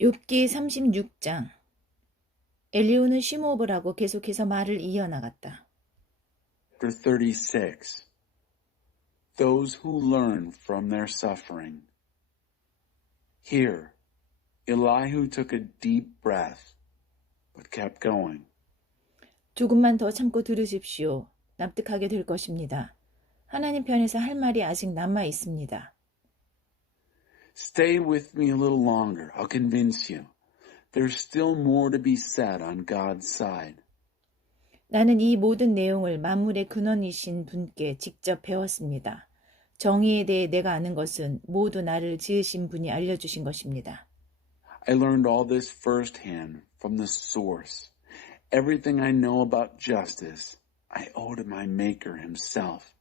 욥기 36장. 엘리후는 쉼호흡을 하고 계속해서 말을 이어나갔다. Chapter 36. Those who learn from their suffering. Here, Elihu took a deep breath, but kept going. 조금만 더 참고 들으십시오. 납득하게 될 것입니다. 하나님 편에서 할 말이 아직 남아 있습니다. Stay with me a little longer. I'll convince you. There's still more to be said on God's side. 나는 이 모든 내용을 만물의 근원이신 분께 직접 배웠습니다. 정의에 대해 내가 아는 것은 모두 나를 지으신 분이 알려주신 것입니다. I learned all this firsthand from the source. Everything I know about justice, I owe to my Maker himself.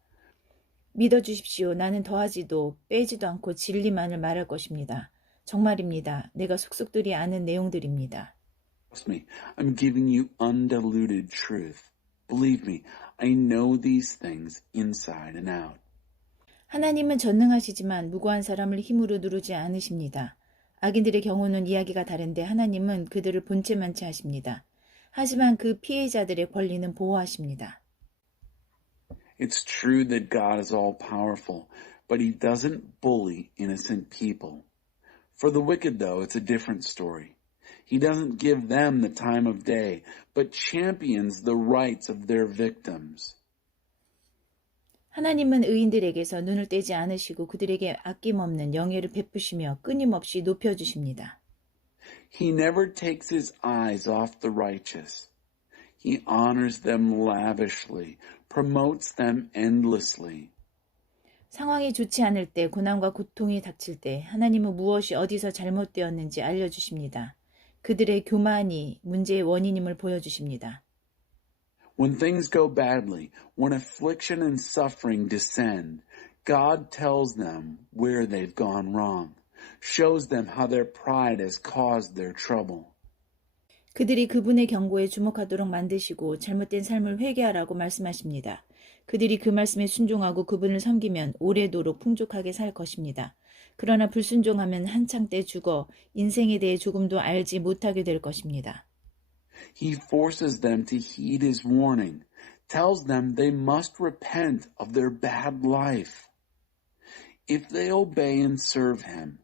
믿어주십시오. 나는 더하지도 빼지도 않고 진리만을 말할 것입니다. 정말입니다. 내가 속속들이 아는 내용들입니다. Trust me, I'm giving you undiluted truth. Believe me, I know these things inside and out. 하나님은 전능하시지만 무고한 사람을 힘으로 누르지 않으십니다. 악인들의 경우는 이야기가 다른데 하나님은 그들을 본체만 채하십니다. 하지만 그 피해자들의 권리는 보호하십니다. It's true that God is all-powerful, but he doesn't bully innocent people. For the wicked, though, it's a different story. He doesn't give them the time of day, but champions the rights of their victims. 하나님은 의인들에게서 눈을 떼지 않으시고 그들에게 아낌없는 영예를 베푸시며 끊임없이 높여주십니다. He never takes his eyes off the righteous. He honors them lavishly, promotes them endlessly. 상황이 좋지 않을 때, 고난과 고통이 닥칠 때 하나님은 무엇이 어디서 잘못되었는지 알려주십니다. 그들의 교만이 문제의 원인임을 보여주십니다. When things go badly, when affliction and suffering descend, God tells them where they've gone wrong, shows them how their pride has caused their trouble. 그들이 그분의 경고에 주목하도록 만드시고 잘못된 삶을 회개하라고 말씀하십니다. 그들이 그 말씀에 순종하고 그분을 섬기면 오래도록 풍족하게 살 것입니다. 그러나 불순종하면 한창 때 죽어 인생에 대해 조금도 알지 못하게 될 것입니다. He forces them to heed his warning, tells them they must repent of their bad life. If they obey and serve him,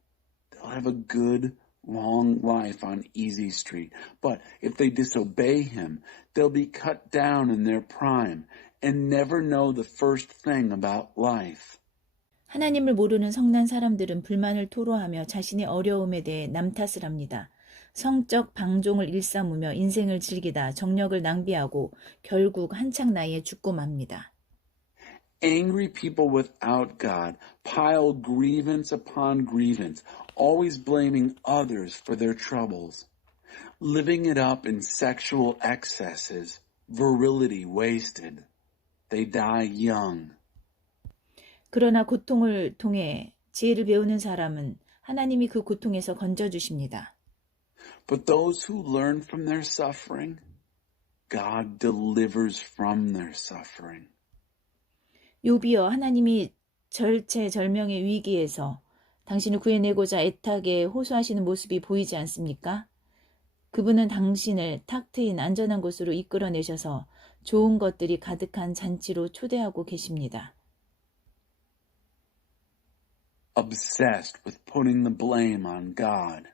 they'll have a good, long life on Easy Street. But if they disobey him, they'll be cut down in their prime and never know the first thing about life. 하나님을 모르는 성난 사람들은 불만을 토로하며 자신의 어려움에 대해 남 탓을 합니다. 성적 방종을 일삼으며 인생을 즐기다 정력을 낭비하고 결국 한창 나이에 죽고 맙니다. Angry people without God pile grievance upon grievance, always blaming others for their troubles, living it up in sexual excesses, virility wasted. They die young. 그러나 고통을 통해 지혜를 배우는 사람은 하나님이 그 고통에서 건져주십니다. But those who learn from their suffering, God delivers from their suffering. 욥이여, 하나님이 절체절명의 위기에서 당신을 구해내고자 애타게 호소하시는 모습이 보이지 않습니까? 그분은 당신을 탁 트인 안전한 곳으로 이끌어내셔서 좋은 것들이 가득한 잔치로 초대하고 계십니다. Obsessed with putting the blame on God.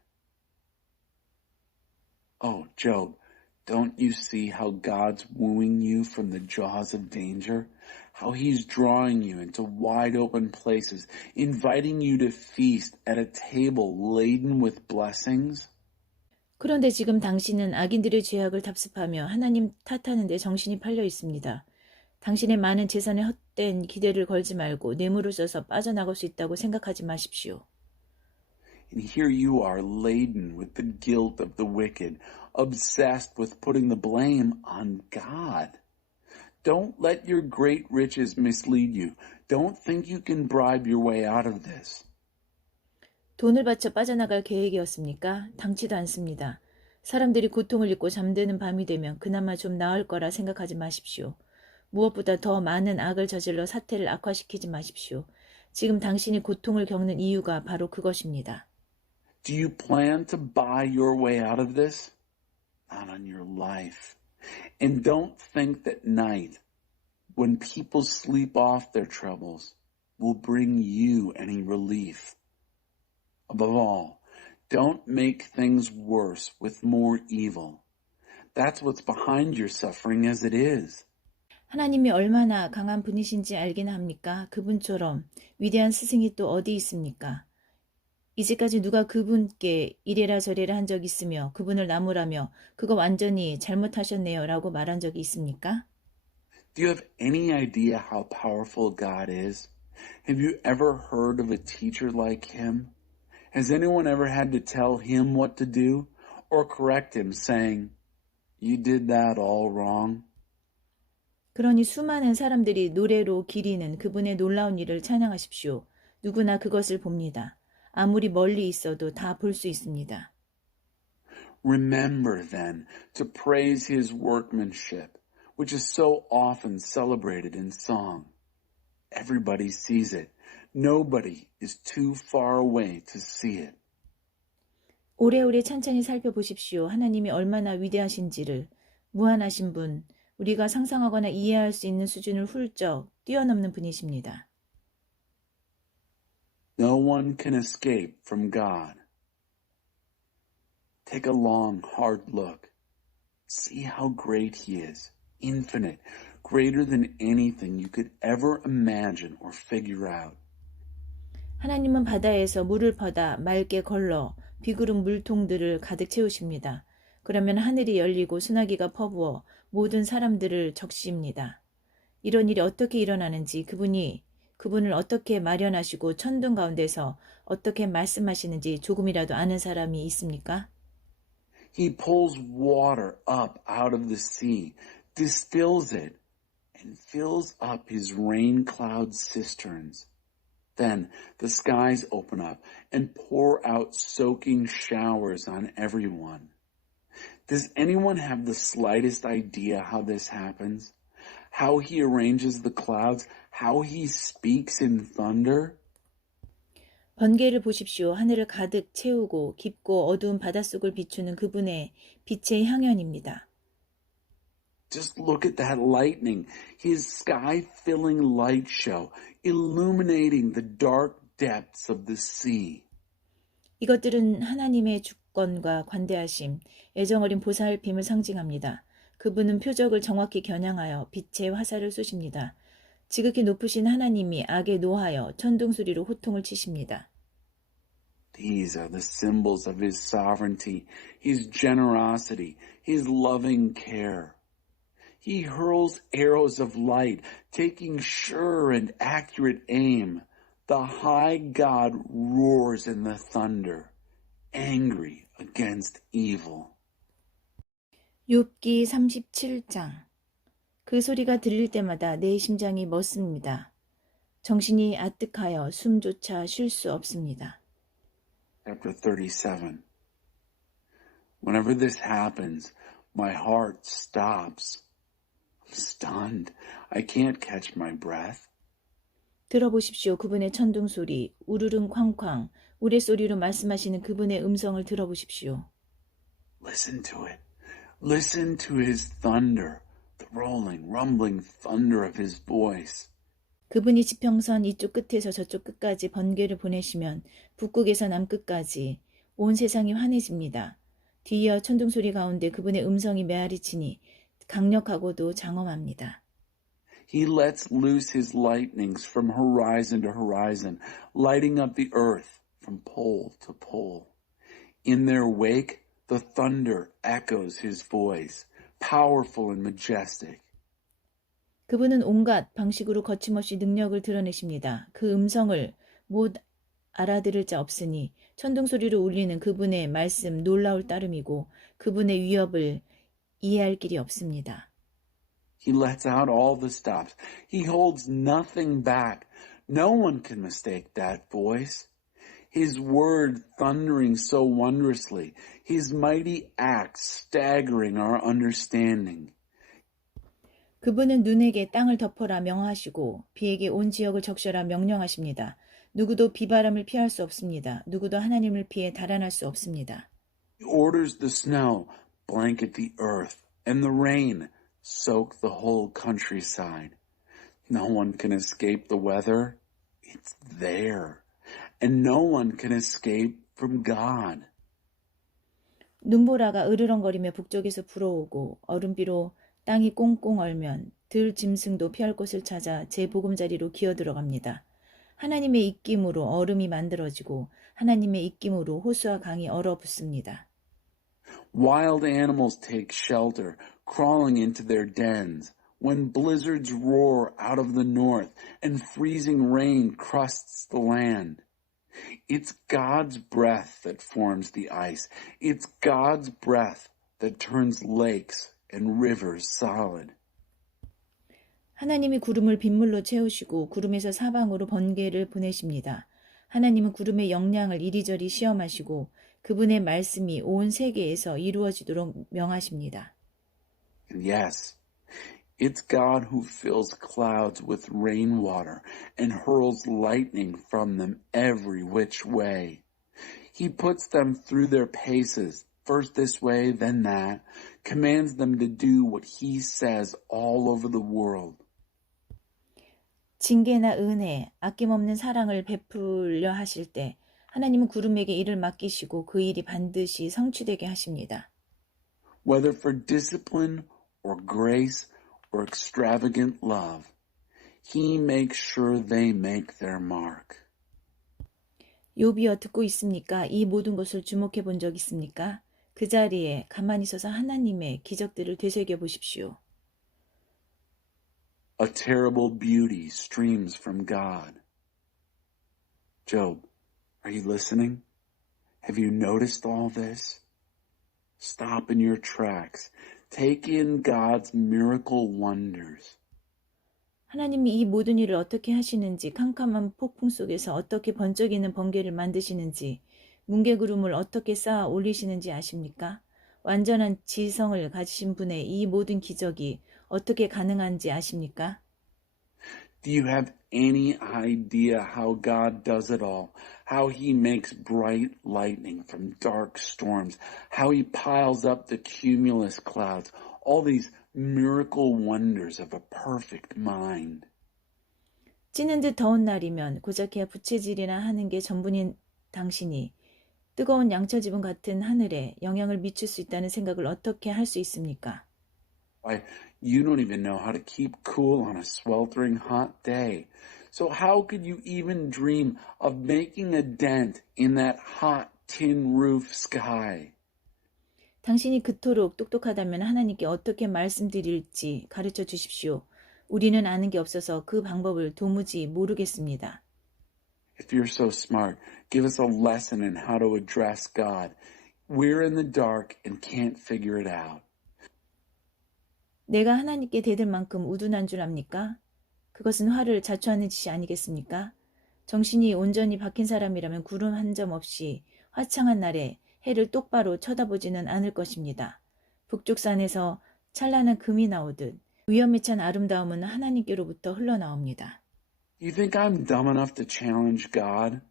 Oh, Job, don't you see how God's wooing you from the jaws of danger? How he's drawing you into wide open places, inviting you to feast at a table laden with blessings? 그런데 지금 당신은 악인들의 죄악을 답습하며 하나님 탓하는 데 정신이 팔려 있습니다. 당신의 많은 재산에 헛된 기대를 걸지 말고 뇌물을 써서 빠져나갈 수 있다고 생각하지 마십시오. And here you are laden with the guilt of the wicked, obsessed with putting the blame on God. Don't let your great riches mislead you. Don't think you can bribe your way out of this. 돈을 바쳐 빠져나갈 계획이었습니까? 당치도 않습니다. 사람들이 고통을 잊고 잠드는 밤이 되면 그나마 좀 나을 거라 생각하지 마십시오. 무엇보다 더 많은 악을 저질러 사태를 악화시키지 마십시오. 지금 당신이 고통을 겪는 이유가 바로 그것입니다. Do you plan to buy your way out of this? Not on your life. And don't think that night, when people sleep off their troubles, will bring you any relief. Above all, don't make things worse with more evil. That's what's behind your suffering as it is. 하나님이 얼마나 강한 분이신지 알긴 합니까? 그분처럼 위대한 스승이 또 어디 있습니까? 이제까지 누가 그분께 이래라 저래라 한 적 있으며 그분을 나무라며 그거 완전히 잘못하셨네요 라고 말한 적이 있습니까? Do you have any idea how powerful God is? Have you ever heard of a teacher like him? Has anyone ever had to tell him what to do or correct him saying, "You did that all wrong"? 그러니 수많은 사람들이 노래로 기리는 그분의 놀라운 일을 찬양하십시오. 누구나 그것을 봅니다. 아무리 멀리 있어도 다 볼 수 있습니다. Remember then to praise his workmanship, which is so often celebrated in song. Everybody sees it. Nobody is too far away to see it. 오래오래 찬찬히 살펴보십시오. 하나님이 얼마나 위대하신지를. 무한하신 분, 우리가 상상하거나 이해할 수 있는 수준을 훌쩍 뛰어넘는 분이십니다. No one can escape from God. Take a long, hard look. See how great he is, infinite, greater than anything you could ever imagine or figure out. 하나님은 바다에서 물을 퍼다 맑게 걸러 비구름 물통들을 가득 채우십니다. 그러면 하늘이 열리고 소나기가 퍼부어 모든 사람들을 적십니다. 이런 일이 어떻게 일어나는지 그분을 어떻게 마련하시고 천둥 가운데서 어떻게 말씀하시는지 조금이라도 아는 사람이 있습니까? He pulls water up out of the sea, distills it, and fills up his rain cloud cisterns. Then the skies open up and pour out soaking showers on everyone. Does anyone have the slightest idea how this happens? How he arranges the clouds? How he speaks in thunder? 번개를 보십시오. 하늘을 가득 채우고 깊고 어두운 바닷속을 비추는 그분의 빛의 향연입니다. Just look at that lightning, his sky-filling light show, illuminating the dark depths of the sea. 이것들은 하나님의 주권과 관대하심, 애정어린 보살핌을 상징합니다. 그분은 표적을 정확히 겨냥하여 빛의 화살을 쏘십니다. 지극히 높으신 하나님이 악에 노하여 천둥소리로 호통을 치십니다. These are the symbols of his sovereignty, his generosity, his loving care. He hurls arrows of light, taking sure and accurate aim. The high God roars in the thunder, angry against evil. 욥기 37장. 그 소리가 들릴 때마다 내 심장이 멎습니다. 정신이 아뜩하여 숨조차 쉴 수 없습니다. Chapter 37. Whenever this happens, my heart stops. I'm stunned. I can't catch my breath. 들어보십시오. 그분의 천둥소리, 우르릉 쾅쾅, 우레소리로 말씀하시는 그분의 음성을 들어보십시오. Listen to it. Listen to his thunder, the rolling, rumbling thunder of his voice. 그분이 지평선 이쪽 끝에서 저쪽 끝까지 번개를 보내시면 북극에서 남끝까지 온 세상이 환해집니다. 뒤이어 천둥소리 가운데 그분의 음성이 메아리치니 강력하고도 장엄합니다. He lets loose his lightnings from horizon to horizon, lighting up the earth from pole to pole. In their wake, the thunder echoes his voice, powerful and majestic. 그분은 온갖 방식으로 거침없이 능력을 드러내십니다. 그 음성을 못 알아들을 자 없으니 천둥소리로 울리는 그분의 말씀 놀라울 따름이고 그분의 위협을 이해할 길이 없습니다. He lets out all the stops. He holds nothing back. No one can mistake that voice. His word thundering so wondrously, his mighty acts staggering our understanding. 그분은 눈에게 땅을 덮어라 명하시고 비에게 온 지역을 적셔라 명령하십니다. 누구도 비바람을 피할 수 없습니다. 누구도 하나님을 피해 달아날 수 없습니다. He orders the snow, blanket the earth, and the rain, soak the whole countryside. No one can escape the weather. It's there. And no one can escape from God. 눈보라가 으르렁거리며 북쪽에서 불어오고 얼음비로 땅이 꽁꽁 얼면 들 짐승도 피할 곳을 찾아 제 보금자리로 기어들어갑니다. 하나님의 입김으로 얼음이 만들어지고 하나님의 입김으로 호수와 강이 얼어붙습니다. Wild animals take shelter, crawling into their dens. When blizzards roar out of the north and freezing rain crusts the land. It's God's breath that forms the ice. It's God's breath that turns lakes and rivers solid. 하나님이 구름을 빗물로 채우시고 구름에서 사방으로 번개를 보내십니다. 하나님은 구름의 영향을 이리저리 시험하시고 그분의 말씀이 온 세계에서 이루어지도록 명하십니다. And yes, it's God who fills clouds with rainwater and hurls lightning from them every which way. He puts them through their paces, first this way, then that, commands them to do what he says all over the world. 징계나 은혜, 아낌없는 사랑을 베풀려 하실 때 하나님은 구름에게 일을 맡기시고 그 일이 반드시 성취되게 하십니다. Whether for discipline or grace or extravagant love, he makes sure they make their mark. 욥이여 듣고 있습니까? 이 모든 것을 주목해 본 적 있습니까? 그 자리에 가만히 서서 하나님의 기적들을 되새겨 보십시오. A terrible beauty streams from God. Job, are you listening? Have you noticed all this? Stop in your tracks. Take in God's miracle wonders. 하나님이 이 모든 일을 어떻게 하시는지, 캄캄한 폭풍 속에서 어떻게 번쩍이는 번개를 만드시는지, 뭉게구름을 어떻게 쌓아 올리시는지 아십니까? 완전한 지성을 가지신 분의 이 모든 기적이 어떻게 가능한지 아십니까? Do you have any idea how God does it all? How he makes bright lightning from dark storms? How he piles up the cumulus clouds? All these miracle wonders of a perfect mind. 찌는 듯 더운 날이면 고작해야 부채질이나 하는 게 전부인 당신이 뜨거운 양철 지붕 같은 하늘에 영향을 미칠 수 있다는 생각을 어떻게 할 수 있습니까? Why, you don't even know how to keep cool on a sweltering hot day. So how could you even dream of making a dent in that hot tin roof sky? 당신이 그토록 똑똑하다면 하나님께 어떻게 말씀드릴지 가르쳐 주십시오. 우리는 아는 게 없어서 그 방법을 도무지 모르겠습니다. If you're so smart, give us a lesson in how to address God. We're in the dark and can't figure it out. 내가 하나님께 대들 만큼 우둔한 줄 압니까? 그것은 화를 자초하는 짓이 아니겠습니까? 정신이 온전히 박힌 사람이라면 구름 한 점 없이 화창한 날에 해를 똑바로 쳐다보지는 않을 것입니다. 북쪽 산에서 찬란한 금이 나오듯 위험에 찬 아름다움은 하나님께로부터 흘러나옵니다. You think I'm dumb enough to challenge God?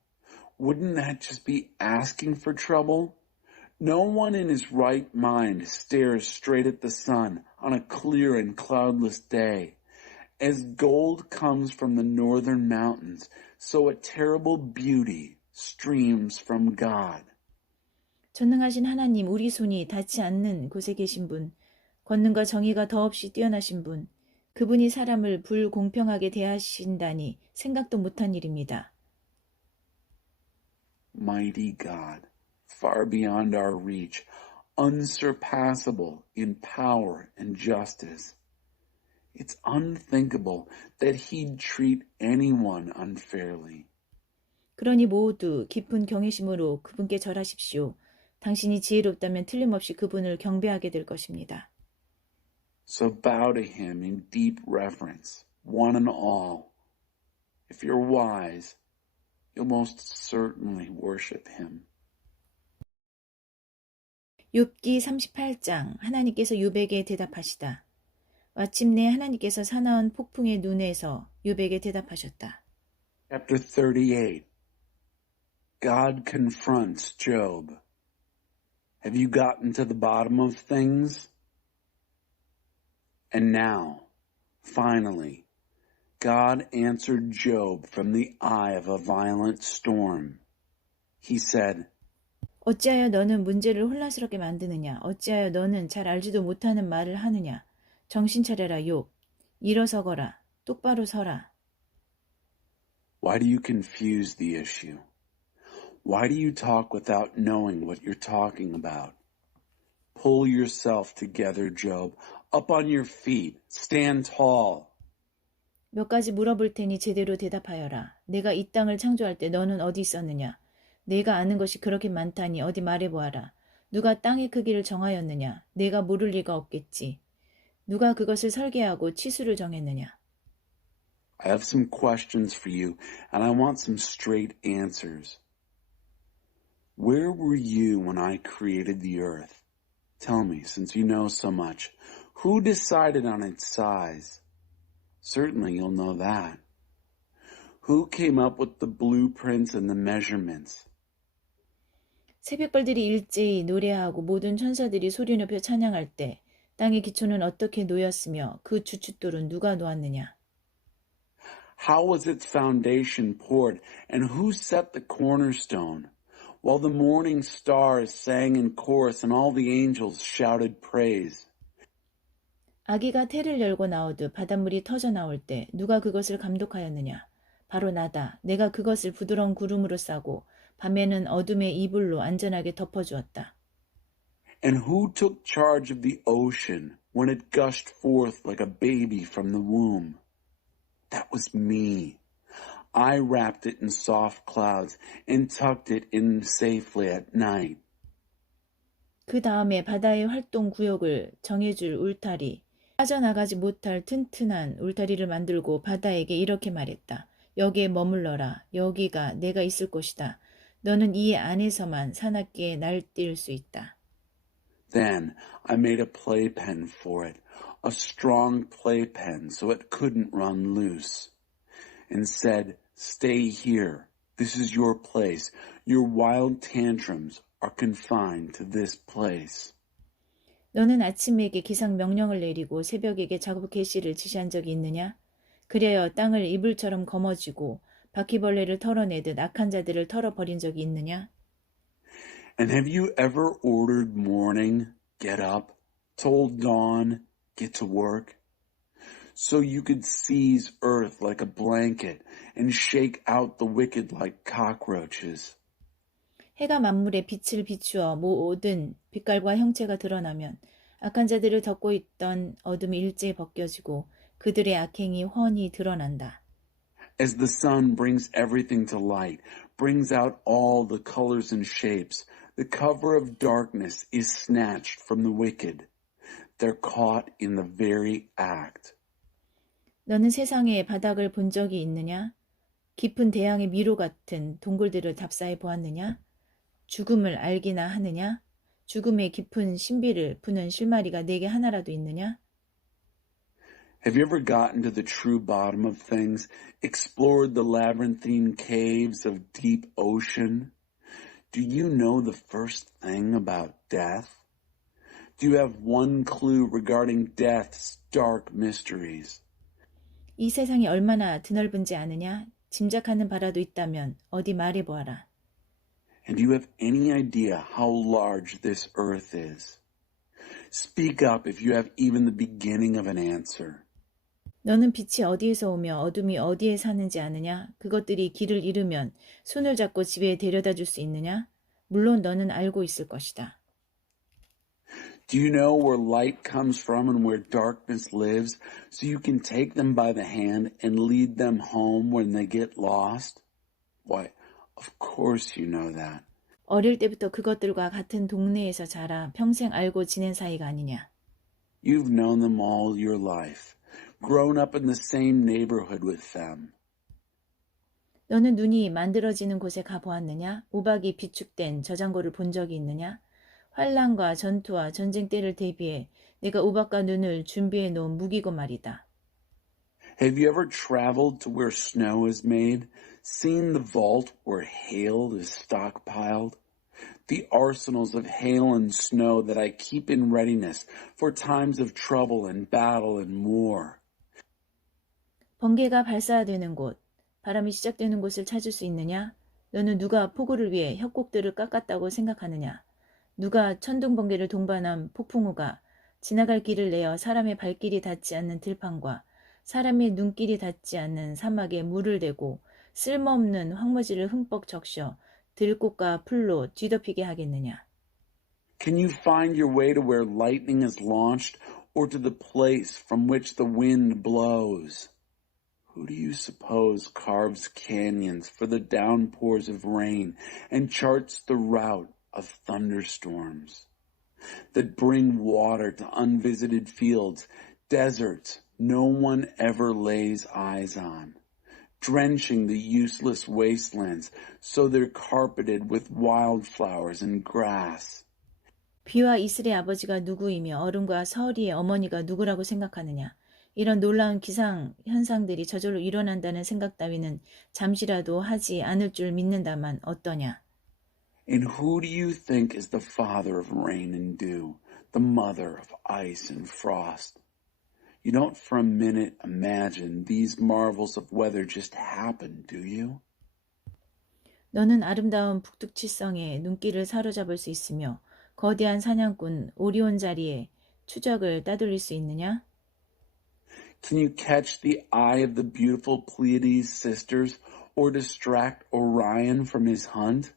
Wouldn't that just be asking for trouble? No one in his right mind stares straight at the sun on a clear and cloudless day. As gold comes from the northern mountains, so a terrible beauty streams from God. 전능하신 하나님, 우리 손이 닿지 않는 곳에 계신 분, 권능과 정의가 더없이 뛰어나신 분, 그분이 사람을 불공평하게 대하신다니 생각도 못한 일입니다. Mighty God, far beyond our reach, unsurpassable in power and justice. It's unthinkable that he'd treat anyone unfairly. 그러니 모두 깊은 경외심으로 그분께 절하십시오. 당신이 지혜롭다면 틀림없이 그분을 경배하게 될 것입니다. So bow to him in deep reverence, one and all. If you're wise, you'll most certainly worship him. 욥기 38장 하나님께서 욥에게 대답하시다. 마침내 하나님께서 사나운 폭풍의 눈에서 욥에게 대답하셨다. Chapter 38. God confronts Job. Have you gotten to the bottom of things? And now, finally, God answered Job from the eye of a violent storm. He said, 어찌하여 너는 문제를 혼란스럽게 만드느냐? 어찌하여 너는 잘 알지도 못하는 말을 하느냐? 정신 차려라, 욥. 일어서거라. 똑바로 서라. Why do you confuse the issue? Why do you talk without knowing what you're talking about? Pull yourself together, Job. Up on your feet. Stand tall. 몇 가지 물어볼 테니 제대로 대답하여라. 내가 이 땅을 창조할 때 너는 어디 있었느냐? 내가 아는 것이 그렇게 많다니 어디 말해보아라. 누가 땅의 크기를 정하였느냐? 내가 모를 리가 없겠지. 누가 그것을 설계하고 치수를 정했느냐? I have some questions for you, and I want some straight answers. Where were you when I created the earth? Tell me, since you know so much, who decided on its size? Certainly you'll know that. Who came up with the blueprints and the measurements? 새벽별들이 일제히 노래하고 모든 천사들이 소리 높여 찬양할 때 땅의 기초는 어떻게 놓였으며 그 주춧돌은 누가 놓았느냐? How was its foundation poured, and who set the cornerstone? While the morning stars sang in chorus and all the angels shouted praise. 아기가 태를 열고 나오듯 바닷물이 터져 나올 때 누가 그것을 감독하였느냐? 바로 나다. 내가 그것을 부드러운 구름으로 싸고 밤에는 어둠의 이불로 안전하게 덮어주었다. And who took charge of the ocean when it gushed forth like a baby from the womb? That was me. I wrapped it in soft clouds and tucked it in safely at night. 그 다음에 바다의 활동 구역을 정해줄 울타리, 빠져나가지 못할 튼튼한 울타리를 만들고 바다에게 이렇게 말했다. 여기에 머물러라. 여기가 내가 있을 곳이다. 너는 이 안에서만 사납게 날뛸 수 있다. Then I made a playpen for it, a strong playpen so it couldn't run loose, and said, Stay here. This is your place. Your wild tantrums are confined to this place. 너는 아침에게 기상 명령을 내리고 새벽에게 작업 개시를 지시한 적이 있느냐? 그래야 땅을 이불처럼 거머쥐고 바퀴벌레를 털어내듯 악한 자들을 털어버린 적이 있느냐? And have you ever ordered morning, get up, told dawn, get to work? So you could seize earth like a blanket and shake out the wicked like cockroaches. 해가 만물에 빛을 비추어 모든 빛깔과 형체가 드러나면 악한 자들을 덮고 있던 어둠이 일제히 벗겨지고 그들의 악행이 훤히 드러난다. As the sun brings everything to light, brings out all the colors and shapes, the cover of darkness is snatched from the wicked. They're caught in the very act. 너는 세상의 바닥을 본 적이 있느냐? 깊은 대양의 미로 같은 동굴들을 답사해 보았느냐? 죽음을 알기나 하느냐? 죽음의 깊은 신비를 푸는 실마리가 내게 하나라도 있느냐? Have you ever gotten to the true bottom of things, explored the labyrinthine caves of deep ocean? Do you know the first thing about death? Do you have one clue regarding death's dark mysteries? 이 세상이 얼마나 드넓은지 아느냐? 짐작하는 바라도 있다면 어디 말해보아라. And do you have any idea how large this earth is? Speak up if you have even the beginning of an answer. 너는 빛이 어디에서 오며 어둠이 어디에 사는지 아느냐? 그것들이 길을 잃으면 손을 잡고 집에 데려다 줄 수 있느냐? 물론 너는 알고 있을 것이다. Do you know where light comes from and where darkness lives, so you can take them by the hand and lead them home when they get lost? Why, of course you know that. 어릴 때부터 그것들과 같은 동네에서 자라 평생 알고 지낸 사이가 아니냐. You've known them all your life, grown up in the same neighborhood with them. 너는 눈이 만들어지는 곳에 가보았느냐? 우박이 비축된 저장고를 본 적이 있느냐? 환란과 전투와 전쟁 때를 대비해 내가 우박과 눈을 준비해 놓은 무기고 말이다. Have you ever traveled to where snow is made, seen the vault where hail is stockpiled? The arsenals of hail and snow that I keep in readiness for times of trouble and battle and war. 번개가 발사되는 곳, 바람이 시작되는 곳을 찾을 수 있느냐? 너는 누가 폭우를 위해 협곡들을 깎았다고 생각하느냐? 누가 천둥 번개를 동반한 폭풍우가 지나갈 길을 내어 사람의 발길이 닿지 않는 들판과 사람의 눈길이 닿지 않는 사막에 물을 대고 쓸모없는 황무지를 흠뻑 적셔 들꽃과 풀로 뒤덮이게 하겠느냐? Can you find your way to where lightning is launched or to the place from which the wind blows? Who do you suppose carves canyons for the downpours of rain and charts the route of thunderstorms that bring water to unvisited fields, deserts no one ever lays eyes on, drenching the useless wastelands so they're carpeted with wildflowers and grass? 비와 이슬의 아버지가 누구이며 얼음과 서리의 어머니가 누구라고 생각하느냐? 이런 놀라운 기상 현상들이 저절로 일어난다는 생각 따위는 잠시라도 하지 않을 줄 믿는다만 어떠냐? And who do you think is the father of rain and dew, the mother of ice and frost? You don't for a minute imagine these marvels of weather just happen, do you? 너는 아름다운 북두칠성의 눈길을 사로잡을 수 있으며 거대한 사냥꾼 오리온 자리에 추적을 따돌릴 수 있느냐? Can you catch the eye of the beautiful Pleiades sisters or distract Orion from his hunt?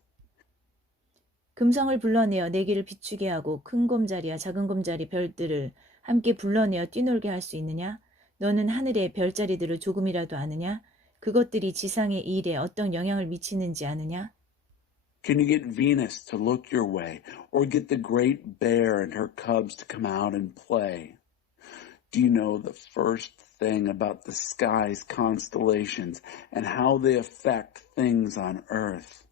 금성을 불러내어 내기를 비추게 하고 큰 곰자리와 작은 곰자리 별들을 함께 불러내어 뛰놀게 할 수 있느냐? 너는 하늘의 별자리들을 조금이라도 아느냐? 그것들이 지상의 일에 어떤 영향을 미치는지 아느냐? Can you get Venus to look your way or get the great bear and her cubs to come out and play? Do you know the first thing about the sky's constellations and how they affect things on earth?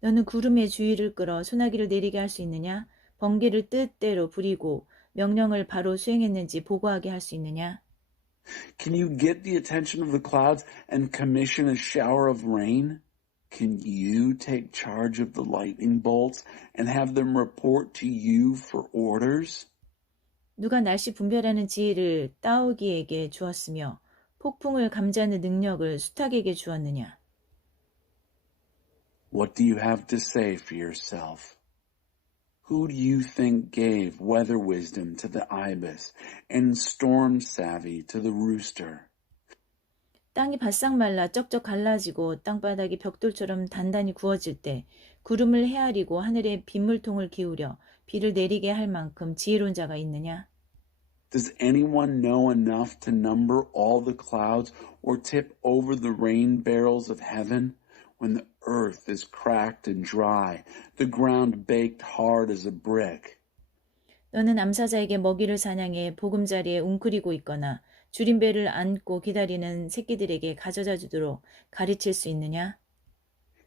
너는 구름의 주위를 끌어 소나기를 내리게 할 수 있느냐? 번개를 뜻대로 부리고 명령을 바로 수행했는지 보고하게 할 수 있느냐? Can you get the attention of the clouds and commission a shower of rain? Can you take charge of the lightning bolts and have them report to you for orders? 누가 날씨 분별하는 지혜를 따오기에게 주었으며 폭풍을 감지하는 능력을 수탉에게 주었느냐? What do you have to say for yourself? Who do you think gave weather wisdom to the ibis and storm savvy to the rooster? 땅이 바싹 말라 쩍쩍 갈라지고 땅바닥이 벽돌처럼 단단히 구워질 때 구름을 헤아리고 하늘에 빗물통을 기울여 비를 내리게 할 만큼 지혜로운 자가 있느냐? Does anyone know enough to number all the clouds or tip over the rain barrels of heaven? When the earth is cracked and dry, the ground baked hard as a brick. 너는 암사자에게 먹이를 사냥해 보금자리에 웅크리고 있거나 줄임배를 안고 기다리는 새끼들에게 가져다 주도록 가르칠 수 있느냐?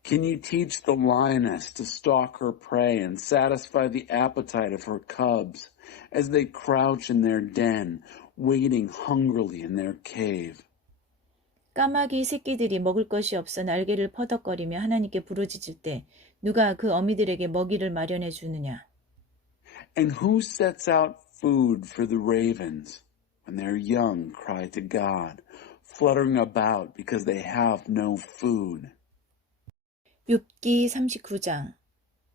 Can you teach the lioness to stalk her prey and satisfy the appetite of her cubs as they crouch in their den, waiting hungrily in their cave? 까마귀 새끼들이 먹을 것이 없어 날개를 퍼덕거리며 하나님께 부르짖을 때 누가 그 어미들에게 먹이를 마련해 주느냐? And who sets out food for the ravens when their young cry to God, fluttering about because they have no food? 욥기 39장.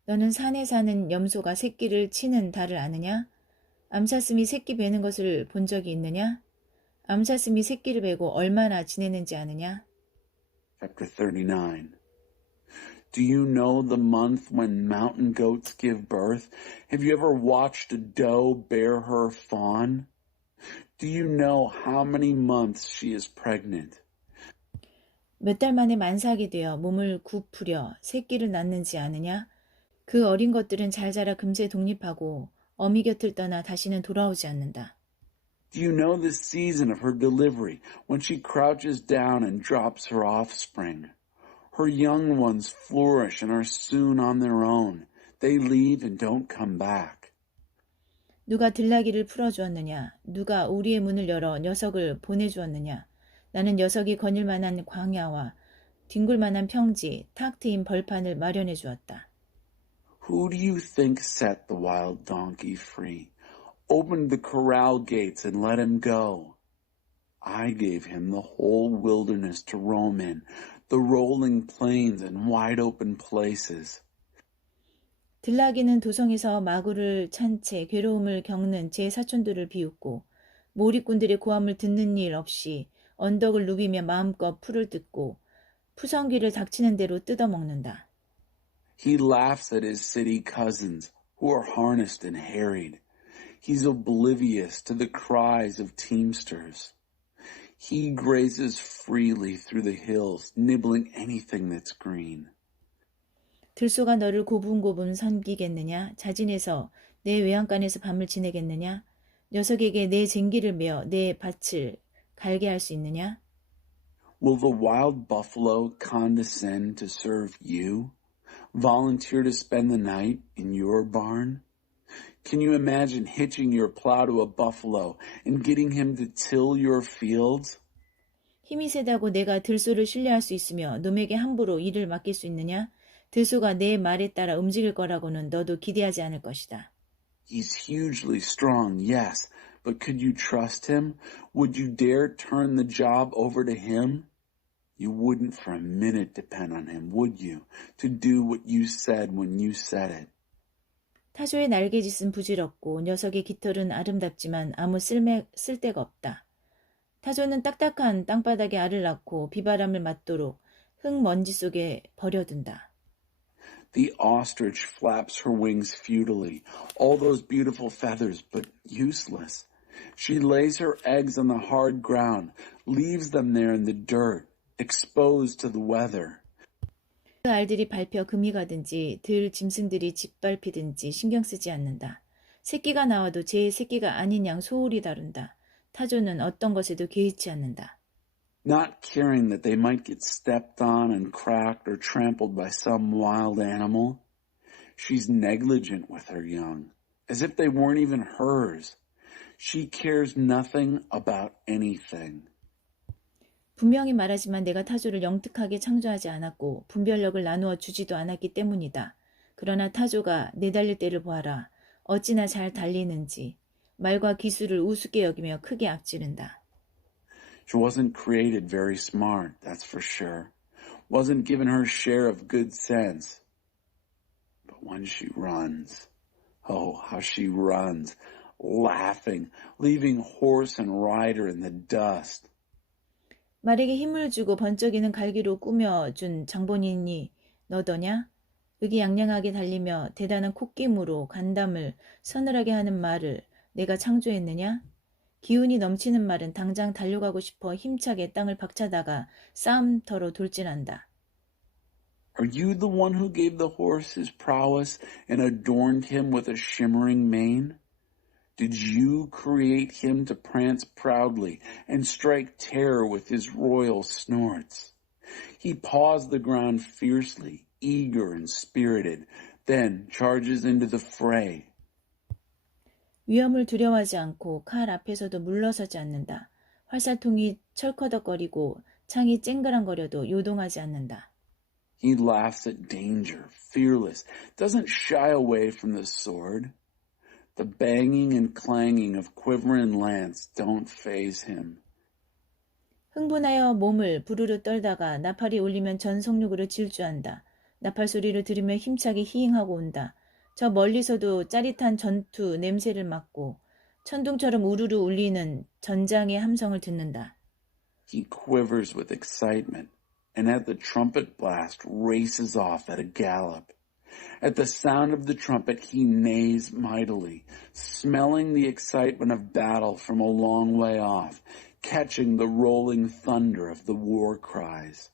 너는 산에 사는 염소가 새끼를 치는 달을 아느냐? 암사슴이 새끼 베는 것을 본 적이 있느냐? 암사슴이 새끼를 베고 얼마나 지내는지 아느냐? Chapter 39. Do you know the month when mountain goats give birth? Have you ever watched a doe bear her fawn? Do you know how many months she is pregnant? 몇 달 만에 만삭이 되어 몸을 굽으려 새끼를 낳는지 아느냐? 그 어린 것들은 잘 자라 금세 독립하고 어미 곁을 떠나 다시는 돌아오지 않는다. Do you know the season of her delivery when she crouches down and drops her offspring? Her young ones flourish and are soon on their own. They leave and don't come back. 누가 들나귀를 풀어주었느냐? 누가 우리의 문을 열어 녀석을 보내주었느냐? 나는 녀석이 거닐 만한 광야와 뒹굴만한 평지, 탁 트인 벌판을 마련해 주었다. Who do you think set the wild donkey free? Opened the corral gates and let him go. I gave him the whole wilderness to roam in, the rolling plains and wide open places. 들나귀는 도성에서 마구를 찬 채 괴로움을 겪는 제 사촌들을 비웃고 몰입꾼들의 고함을 듣는 일 없이 언덕을 누비며 마음껏 풀을 뜯고 푸성귀를 닥치는 대로 뜯어먹는다. He laughs at his city cousins who are harnessed and harried. He's oblivious to the cries of teamsters. He grazes freely through the hills, nibbling anything that's green. 들소가 너를 고분고분 섬기겠느냐? 자진해서 내 외양간에서 밤을 지내겠느냐? 녀석에게 내 쟁기를 메어 내 밭을 갈게 할 수 있느냐? Will the wild buffalo condescend to serve you? Volunteer to spend the night in your barn? Can you imagine hitching your plow to a buffalo and getting him to till your fields? 힘이 세다고 내가 들소를 신뢰할 수 있으며 놈에게 함부로 일을 맡길 수 있느냐? 들소가 내 말에 따라 움직일 거라고는 너도 기대하지 않을 것이다. He's hugely strong, yes, but could you trust him? Would you dare turn the job over to him? You wouldn't for a minute depend on him, would you? To do what you said when you said it. 타조의 날개짓은 부질없고 녀석의 깃털은 아름답지만 아무 쓸데가 없다. 타조는 딱딱한 땅바닥에 알을 낳고 비바람을 맞도록 흙먼지 속에 버려둔다. The ostrich flaps her wings futilely, all those beautiful feathers, but useless. She lays her eggs on the hard ground, leaves them there in the dirt, exposed to the weather. 그 알들이 밟혀 금이 가든지 들 짐승들이 짓밟히든지 신경 쓰지 않는다. 새끼가 나와도 제 새끼가 아닌 양 소홀히 다룬다. 타조는 어떤 것에도 개의치 않는다. Not caring that they might get stepped on and cracked or trampled by some wild animal. She's negligent with her young, as if they weren't even hers. She cares nothing about anything. 분명히 말하지만 내가 타조를 영특하게 창조하지 않았고 분별력을 나누어 주지도 않았기 때문이다. 그러나 타조가 내달릴 때를 보아라. 어찌나 잘 달리는지. 말과 기술을 우습게 여기며 크게 악지른다. She wasn't created very smart, that's for sure. Wasn't given her share of good sense. But when she runs, oh, how she runs, laughing, leaving horse and rider in the dust. 말에게 힘을 주고 번쩍이는 갈기로 꾸며준 장본인이 너더냐? 의기양양하게 달리며 대단한 콧김으로 간담을 서늘하게 하는 말을 내가 창조했느냐? 기운이 넘치는 말은 당장 달려가고 싶어 힘차게 땅을 박차다가 싸움터로 돌진한다. Are you the one who gave the horse his prowess and adorned him with a shimmering mane? Did you create him to prance proudly and strike terror with his royal snorts? He paws the ground fiercely, eager and spirited, then charges into the fray. 위험을 두려워하지 않고 칼 앞에서도 물러서지 않는다. 활살통이 철커덕거리고 창이 쨍그랑거려도 요동하지 않는다. He laughs at danger, fearless, doesn't shy away from the sword. The banging and clanging of quiver and lance don't faze him. 흥분하여 몸을 부르르 떨다가 나팔이 울리면 전 성륙으로 질주한다. 나팔 소리를 들으며 힘차게 히잉하고 온다. 저 멀리서도 짜릿한 전투 냄새를 맡고 천둥처럼 우르르 울리는 전장의 함성을 듣는다. He quivers with excitement, and at the trumpet blast races off at a gallop. At the sound of the trumpet he neighs mightily, smelling the excitement of battle from a long way off, catching the rolling thunder of the war cries.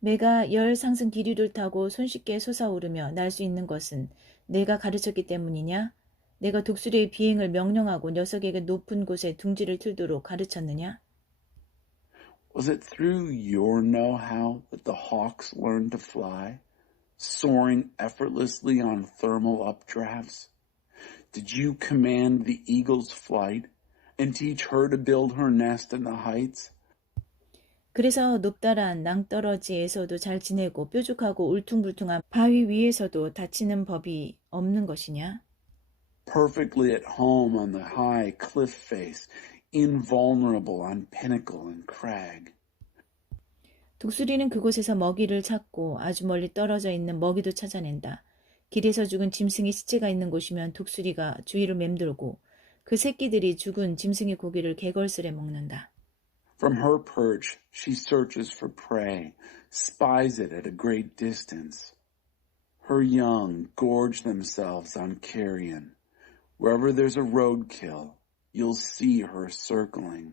매가 열 상승 기류를 타고 손쉽게 솟아오르며 날 수 있는 것은 내가 가르쳤기 때문이냐? 내가 독수리의 비행을 명령하고 녀석에게 높은 곳에 둥지를 틀도록 가르쳤느냐? Was it through your know-how that the hawks learned to fly, soaring effortlessly on thermal updrafts? Did you command the eagle's flight and teach her to build her nest in the heights? 그래서 높다란 낭떠러지에서도 잘 지내고 뾰족하고 울퉁불퉁한 바위 위에서도 다치는 법이 없는 것이냐? Perfectly at home on the high cliff face, invulnerable on pinnacle and crag. 독수리는 그곳에서 먹이를 찾고 아주 멀리 떨어져 있는 먹이도 찾아낸다. 길에서 죽은 짐승의 시체가 있는 곳이면 독수리가 주위를 맴돌고 그 새끼들이 죽은 짐승의 고기를 개걸스레 먹는다. From her perch, she searches for prey, spies it at a great distance. Her young gorge themselves on carrion. Wherever there's a roadkill, you'll see her circling.